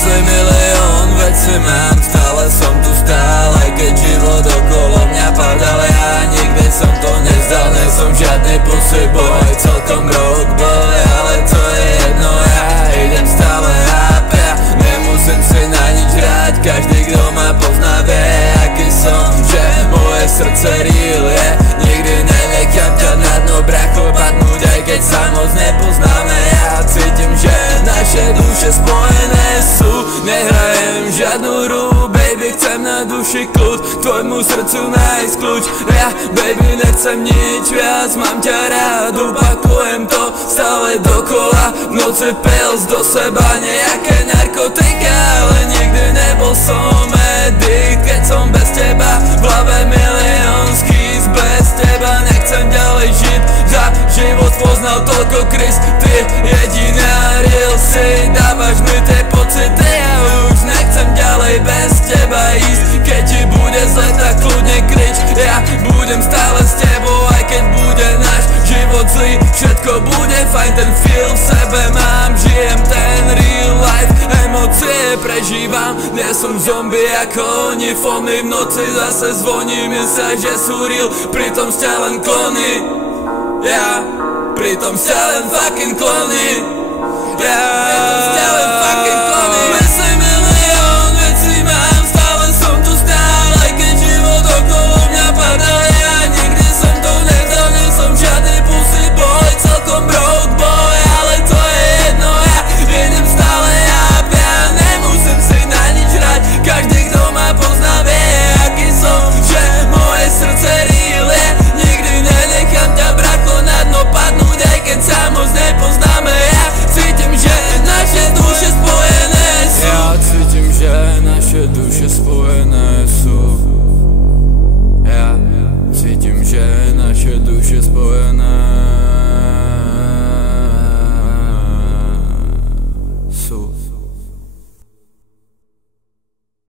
Myslím milión vecí mám, stále som tu stál, aj keď život okolo mňa padal. Ja nikdy som to nezdal, nie som žiadny pussy boy, celkom rock boy, ale to je jedno, ja idem stále up, ja nemusím si na nič hrať, každý kto ma pozná vie, aký som, že moje srdce real je. Nikdy nenechám ťa na dno, bracho, padnúť, aj keď sa moc nepoznáme. Ja cítim, že naše duše spojené sú, nehrajem žiadnu hru, baby, chcem na duši kľud, tvojmu srdcu nájsť kľúč. Ja, baby, nechcem nič viac, mám ťa rád, opakujem to stále dokola. V noci pils do seba nejaké narkotika, ale nikdy nebol som addict, keď som bez teba, v hlave milión skýz, bez teba nechcem ďalej žiť. Za život poznal toľko kríz, ty jediná real si, dávaš mi tie pocity, ja už nechcem ďalej bez teba ísť. Keď ti bude zle, tak kľudne krič, ja budem stále s tebou, aj keď bude náš život zlý, všetko bude fajn, ten feel v sebe mám, žijem ten real life, emócie prežívam, nie som zombie ako oni, fóny v noci zase zvoní, myslia, že sú real, pritom ste len klony, ja, pritom ste len fucking klony, ja, pritom ste len fucking klony. Myslím milión vecí mám, stále som tu stál, aj keď život okolo mňa padal. Ja nikdy som to nevzdal, nie som žiadny pussy boy, celkom broke boy, ale to je jedno, ja idem stále up, ja nemusím si na nič hrať, každý kto ma pozná vie, aký som, že moje srdce real je. Nikdy nenechám ťa, bracho, na dno padnúť, aj keď sa moc nepoznáme. Ja cítim, že naše duše spojené sú, ja cítim, že naše duše spojené sú, ja cítim, že naše duše spojené